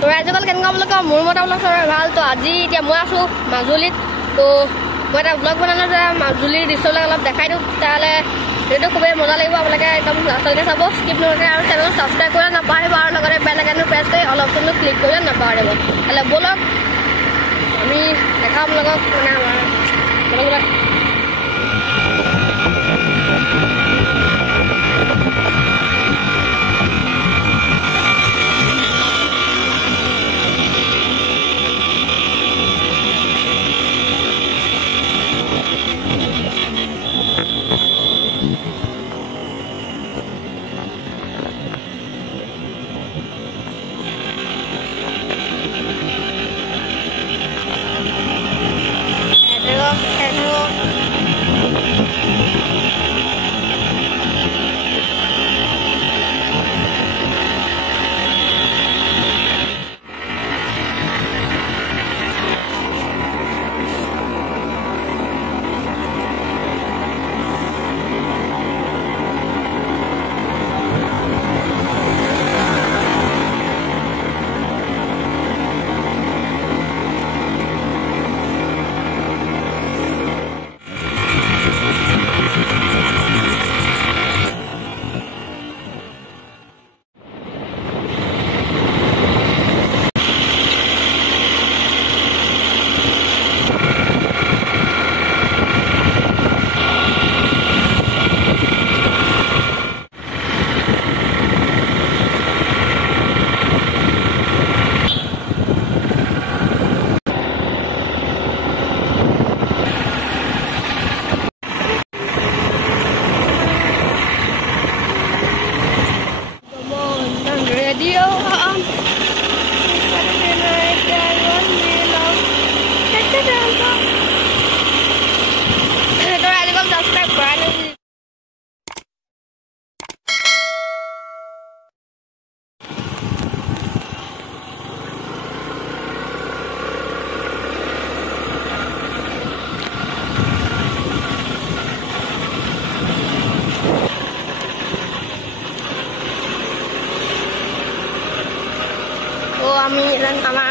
তো আজিকালি কেনেকুৱা বুলি কওঁ মোৰ মতে অলপ ভাল তো আজি এতিয়া মই আছোঁ মাজুলীত তো মই এটা ব্লগ বনালোঁ যে মাজুলীৰ দৃশ্যবিলাক অলপ দেখাই দিওঁ তেতিয়াহ'লে ভিডিঅ'টো খুবেই মজা লাগিব আপোনালোকে একদম লাষ্টলৈকে চাব স্কিপ নকৰে আৰু চেনেলটো ছাবস্ক্ৰাইব কৰিবলৈ নাপাহৰিব আৰু লগতে বেল আইকনটো প্ৰেছ কৰি অলপটো ক্লিক কৰিবলৈ নাপাহৰিব তাহলে বলক আমি দেখাম আপোনালোকক মানে আমাৰ আমি আমাৰ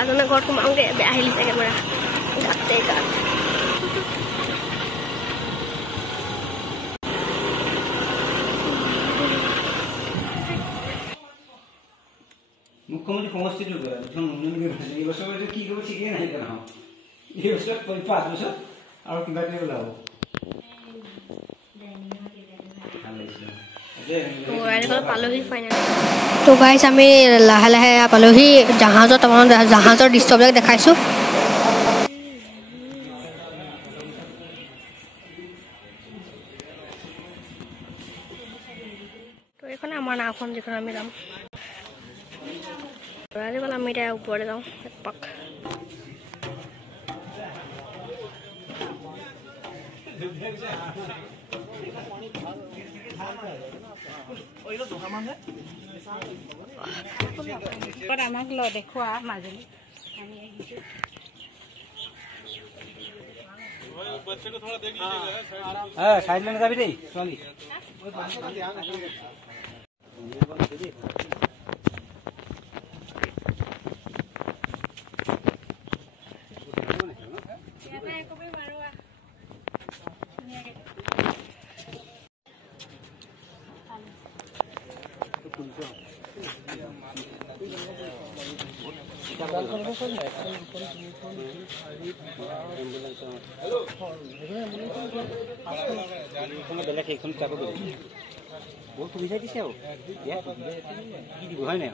এজনে ঘৰত সোমাওঁগে বেয়া আহিলে চাগে পৰা গাতে গাত মুখ্যমন্ত্রী সমষ্টিটো উন্নয়ন এই বছর কি করবো ঠিকই নাই কেন এই বছর 5 বছর আর কিবা কিবি ওলাব তো গাইজ আমি লাহে লাহে পালোহি জাহাজত জাহাজৰ দৃশ্যবিলাক দেখাইছোঁ তো এইখন আমাৰ নাওখন যিখন আমি যাম আজিকালি আমি এতিয়া ওপৰতে যাওঁ এপাক আমাক ল দেখুৱা মাজুলী আমি আহিছোঁ সাইড লাইনে যাবি দেই ছোৱালী বেলেগ সেইখন যাব বহুত সুবিধা দিছে আৰু কি দিব হয় নাই